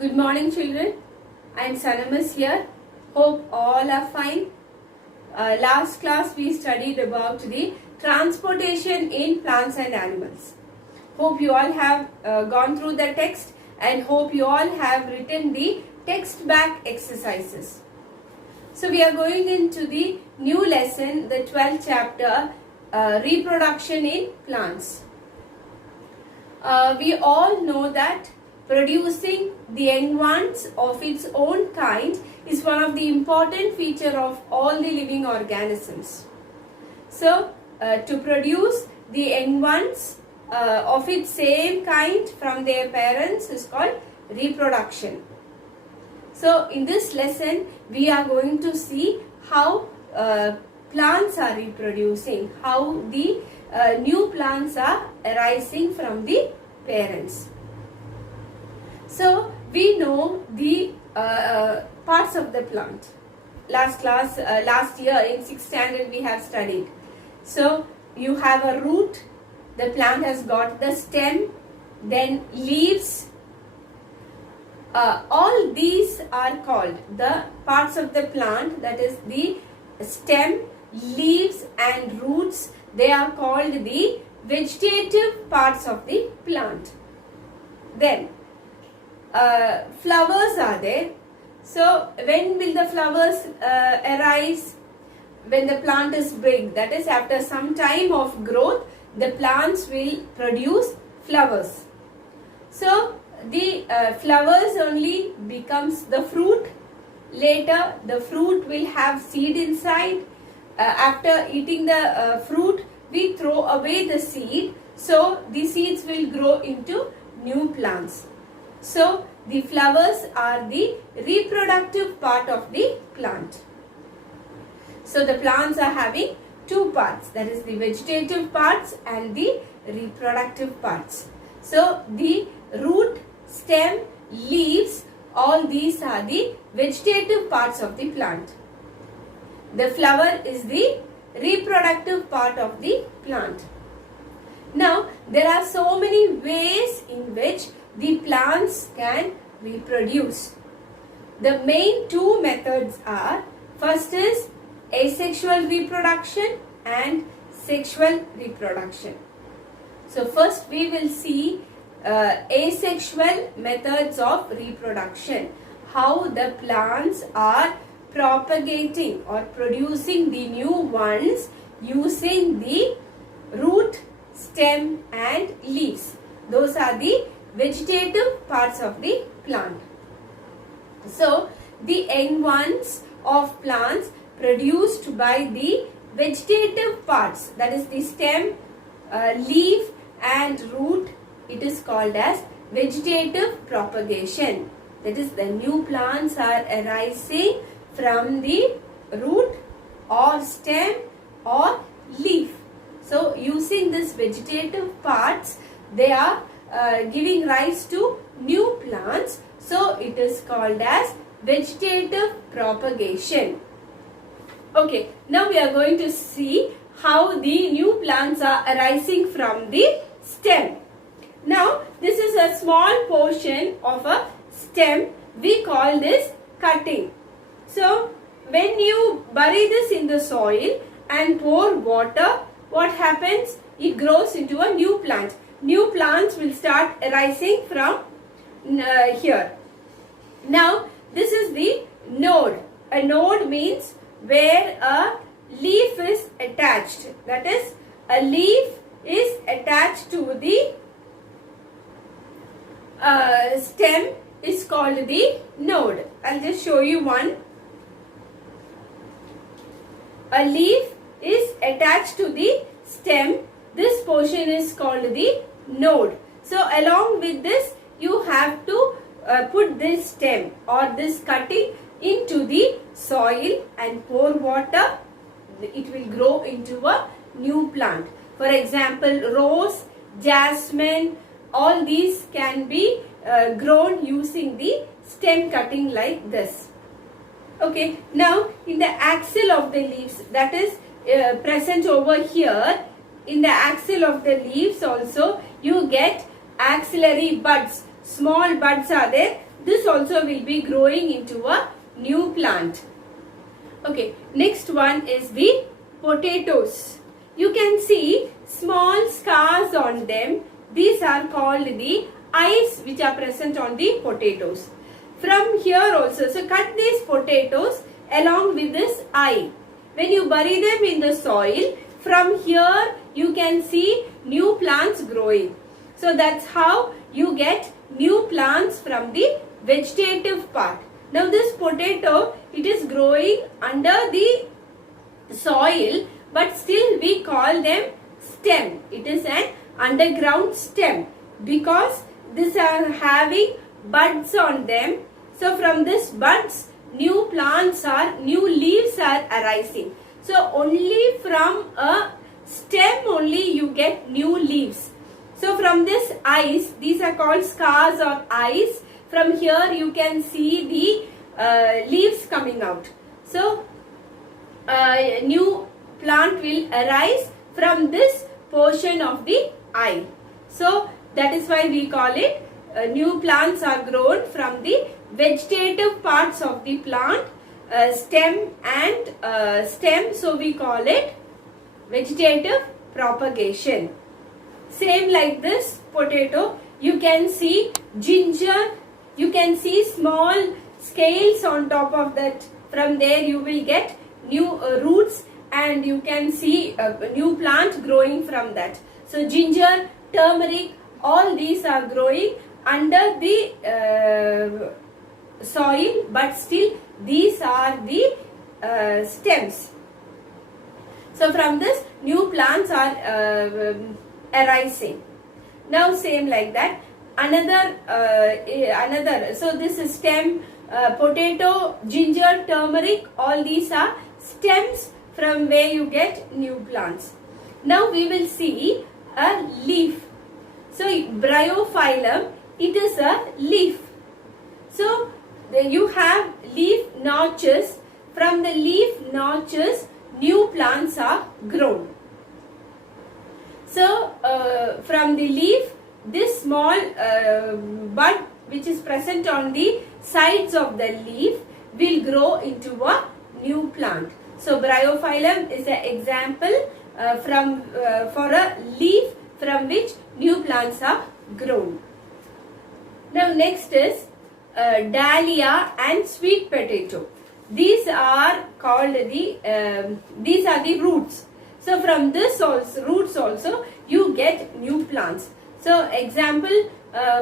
Good morning, children. I am Sanamas here. Hope all are fine. Last class we studied about the transportation in plants and animals. Hope you all have gone through the text and hope you all have written the text back exercises. So we are going into the new lesson, the 12th chapter, reproduction in plants. We all know that producing the young ones of its own kind is one of the important features of all the living organisms. So, to produce the young ones of its same kind from their parents is called reproduction. So, in this lesson, we are going to see how plants are reproducing, how the new plants are arising from the parents. So, we know the parts of the plant. Last year in 6th standard we have studied. So, you have a root, the plant has got the stem, then leaves. All these are called the parts of the plant, that is the stem, leaves and roots. They are called the vegetative parts of the plant. Then flowers are there. So when will the flowers arise? When the plant is big, that is after some time of growth, the plants will produce flowers. So the flowers only becomes the fruit. Later the fruit will have seed inside. After eating the fruit, we throw away the seed. So the seeds will grow into new plants. So the flowers are the reproductive part of the plant. So the plants are having two parts, that is the vegetative parts and the reproductive parts. So the root, stem, leaves, all these are the vegetative parts of the plant. The flower is the reproductive part of the plant. Now there are so many ways in which the plants can reproduce. The main two methods are, first is asexual reproduction and sexual reproduction. So first we will see asexual methods of reproduction, how the plants are propagating or producing the new ones using the root, stem and leaves. Those are the vegetative parts of the plant. So the young ones of plants produced by the vegetative parts, that is the stem, leaf and root, it is called as vegetative propagation. That is, the new plants are arising from the root or stem or leaf. So using this vegetative parts, they are giving rise to new plants. So it is called as vegetative propagation. Okay, now we are going to see how the new plants are arising from the stem. Now this is a small portion of a stem. We call this cutting. So when you bury this in the soil and pour water, what happens? It grows into a new plant. New plants will start arising from here. Now this is the node. A node means where a leaf is attached. That is, a leaf is attached to the stem is called the node. I'll just show you one. A leaf is attached to the stem. This portion is called the node. So along with this, you have to put this stem or this cutting into the soil and pour water. It will grow into a new plant. For example, rose, jasmine, all these can be grown using the stem cutting like this. Okay, now in the axil of the leaves, that is present over here, in the axil of the leaves also you get axillary buds. Small buds are there. this also will be growing into a new plant. Okay, next one is the potatoes. You can see small scars on them. These are called the eyes which are present on the potatoes. From here also, so cut these potatoes along with this eye. When you bury them in the soil, from here you can see new plants growing. So that's how you get new plants from the vegetative part. Now this potato, it is growing under the soil, but still we call them stem. It is an underground stem because these are having buds on them. So from this buds, new plants new leaves are arising. So only from a stem only you get new leaves. So from this eyes, these are called scars or eyes. From here you can see the leaves coming out. So new plant will arise from this portion of the eye. So that is why we call it new plants are grown from the vegetative parts of the plant, stem and stem. So we call it vegetative propagation. Same like this potato, you can see ginger, you can see small scales on top of that. From there you will get new roots and you can see a new plant growing from that. So ginger, turmeric, all these are growing under the soil, but still these are the stems. So from this new plants are arising. Now same like that, another so this is stem, potato, ginger, turmeric, all these are stems from where you get new plants. Now we will see a leaf. So bryophyllum, it is a leaf. So you have leaf notches. From the leaf notches, new plants are grown. So from the leaf, this small bud which is present on the sides of the leaf will grow into a new plant. So bryophyllum is an example for a leaf from which new plants are grown. Now next is dahlia and sweet potato. These are called these are the roots. So from this also, roots also you get new plants. So example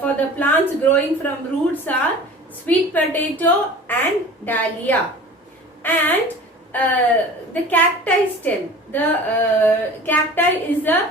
for the plants growing from roots are sweet potato and dahlia. And the cacti stem. The cacti is a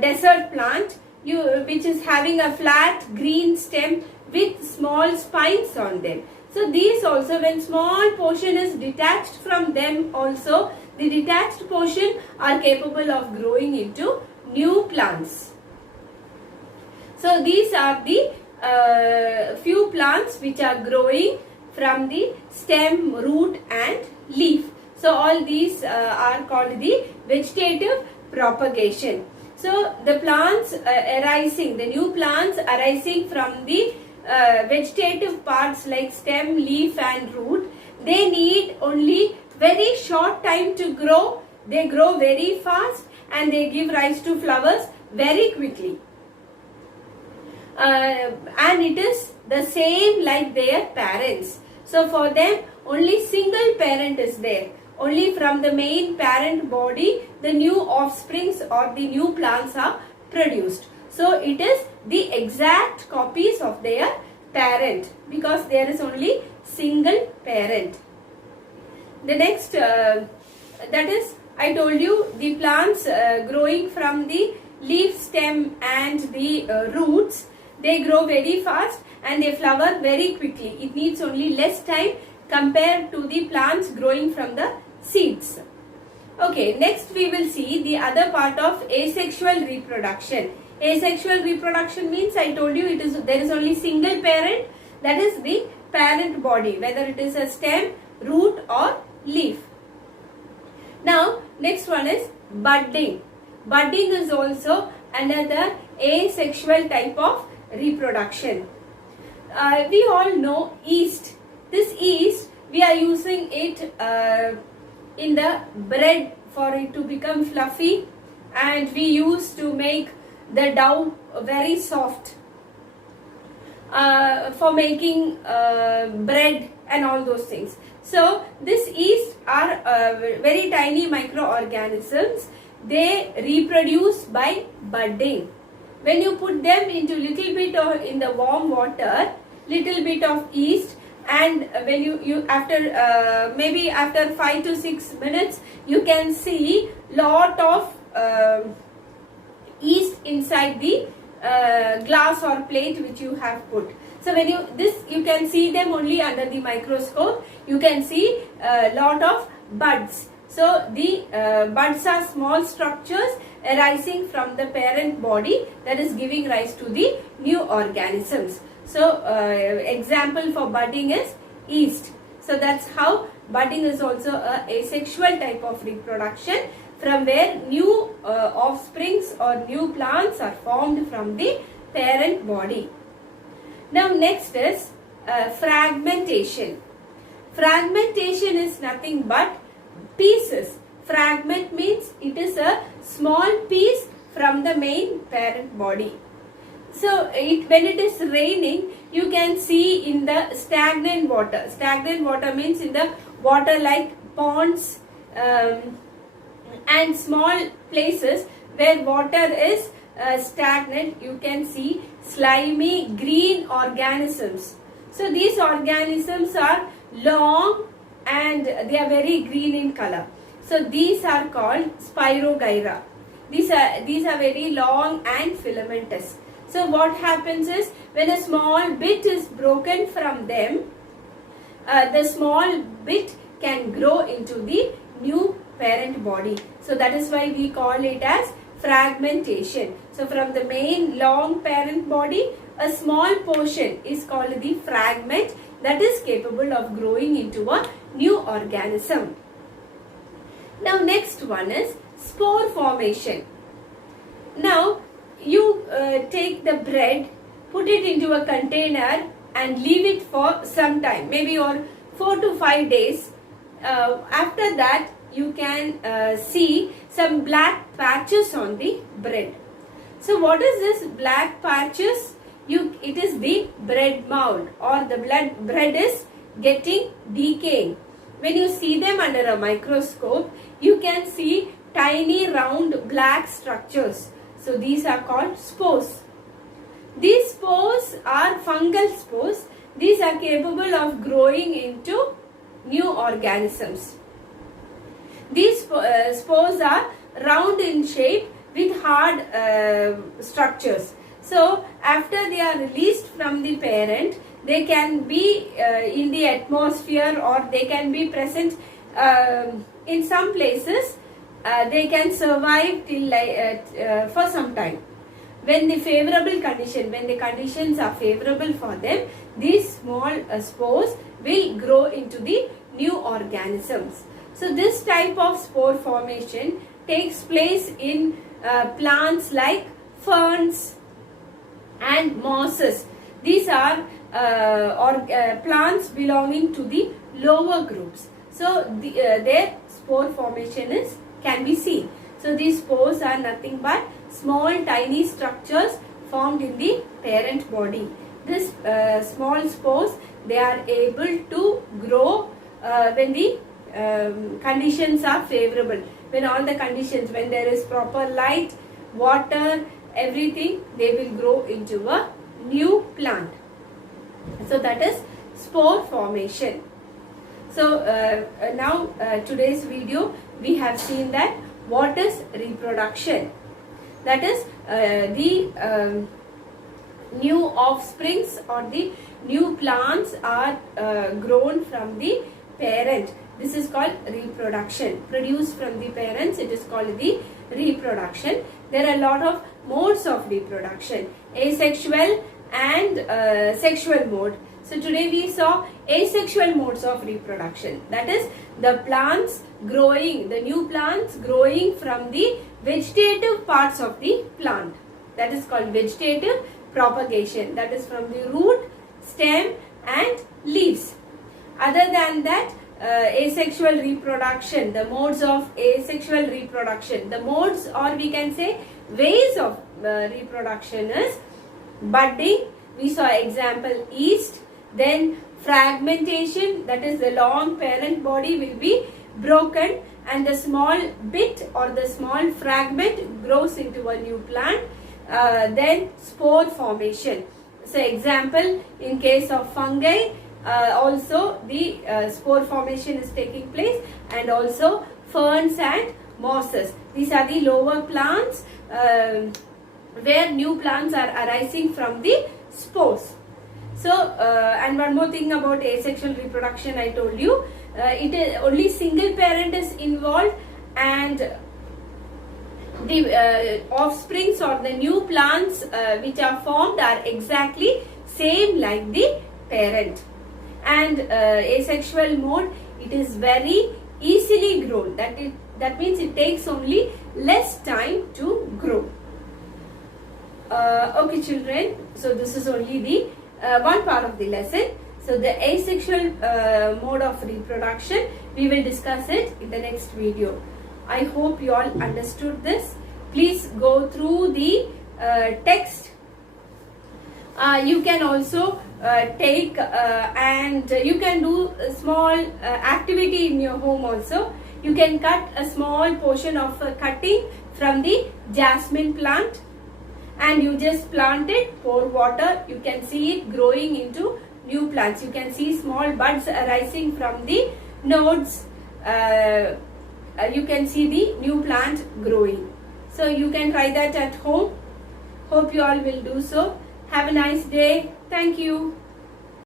desert plant which is having a flat green stem with small spines on them. So these also, when small portion is detached from them also, the detached portion are capable of growing into new plants. So these are the few plants which are growing from the stem, root and leaf. So all these are called the vegetative propagation. So the plants arising, the new plants arising from the vegetative parts like stem, leaf and root, they need only very short time to grow. They grow very fast and they give rise to flowers very quickly. And it is the same like their parents. So for them only single parent is there. Only from the main parent body the new offsprings or the new plants are produced. So it is the exact copies of their parent because there is only single parent. The next that is, I told you, the plants growing from the leaf, stem and the roots, they grow very fast and they flower very quickly. It needs only less time compared to the plants growing from the seeds. Okay, next we will see the other part of asexual reproduction. Asexual reproduction means, I told you, there is only single parent, that is the parent body, whether it is a stem, root or leaf. Now next one is budding. Budding is also another asexual type of reproduction. we all know yeast. This yeast, we are using it in the bread for it to become fluffy, and we use to make the dough very soft, for making bread and all those things. So this yeast are very tiny microorganisms. They reproduce by budding. When you put them into little bit of in the warm water, little bit of yeast, and when you after maybe after 5 to 6 minutes, you can see lot of yeast inside the glass or plate which you have put. So when you can see them only under the microscope. You can see a lot of buds. So the buds are small structures arising from the parent body that is giving rise to the new organisms. So example for budding is yeast. So that's how budding is also a asexual type of reproduction, from where new offsprings or new plants are formed from the parent body. Now next is fragmentation. Fragmentation is nothing but pieces. Fragment means it is a small piece from the main parent body. So when it is raining, you can see in the stagnant water. Stagnant water means in the water like ponds and small places where water is stagnant, you can see slimy green organisms. So these organisms are long and they are very green in color. So these are called spirogyra. These are very long and filamentous. So what happens is, when a small bit is broken from them, the small bit can grow into the new parent body. So that is why we call it as fragmentation. So from the main long parent body, a small portion is called the fragment that is capable of growing into a new organism. Now next one is spore formation. Now you take the bread, put it into a container and leave it for some time, maybe or 4 to 5 days. After that, you can see some black patches on the bread. So what is this black patches? It is the bread mold, or the bread is getting decaying. When you see them under a microscope, you can see tiny round black structures. So these are called spores. These spores are fungal spores. These are capable of growing into new organisms. These spores are round in shape with hard structures. So after they are released from the parent, they can be in the atmosphere, or they can be present in some places. They can survive till for some time. When the favorable condition, when the conditions are favorable for them, these small spores will grow into the new organisms. So this type of spore formation takes place in plants like ferns and mosses. These are plants belonging to the lower groups. So their spore formation can be seen. So these spores are nothing but small tiny structures formed in the parent body. This small spores, they are able to grow when the conditions are favorable. When all the conditions, when there is proper light, water, everything, they will grow into a new plant. So that is spore formation. So now today's video, we have seen that what is reproduction. That is the new offsprings or the new plants are grown from the parent. This is called reproduction. Produced from the parents, it is called the reproduction. There are a lot of modes of reproduction, asexual and sexual mode. So today we saw asexual modes of reproduction. That is the plants growing, the new plants growing from the vegetative parts of the plant. That is called vegetative propagation. That is from the root, stem and leaves. Other than that, asexual reproduction, the modes of asexual reproduction, the modes or we can say ways of reproduction is budding, we saw example yeast, then fragmentation, that is the long parent body will be broken and the small bit or the small fragment grows into a new plant. Then spore formation. So example, in case of fungi, also the spore formation is taking place, and also ferns and mosses. These are the lower plants where new plants are arising from the spores. So and one more thing about asexual reproduction, I told you, it is only single parent is involved, and the offsprings or the new plants which are formed are exactly same like the parent. And asexual mode, it is very easily grown. That means it takes only less time to grow. Okay children, so this is only the one part of the lesson. So the asexual mode of reproduction, we will discuss it in the next video. I hope you all understood this. Please go through the text. You can also take and you can do a small activity in your home also. You can cut a small portion of cutting from the jasmine plant and you just plant it, pour water, you can see it growing into new plants. You can see small buds arising from the nodes. You can see the new plant growing. So you can try that at home. Hope you all will do so. Have a nice day. Thank you.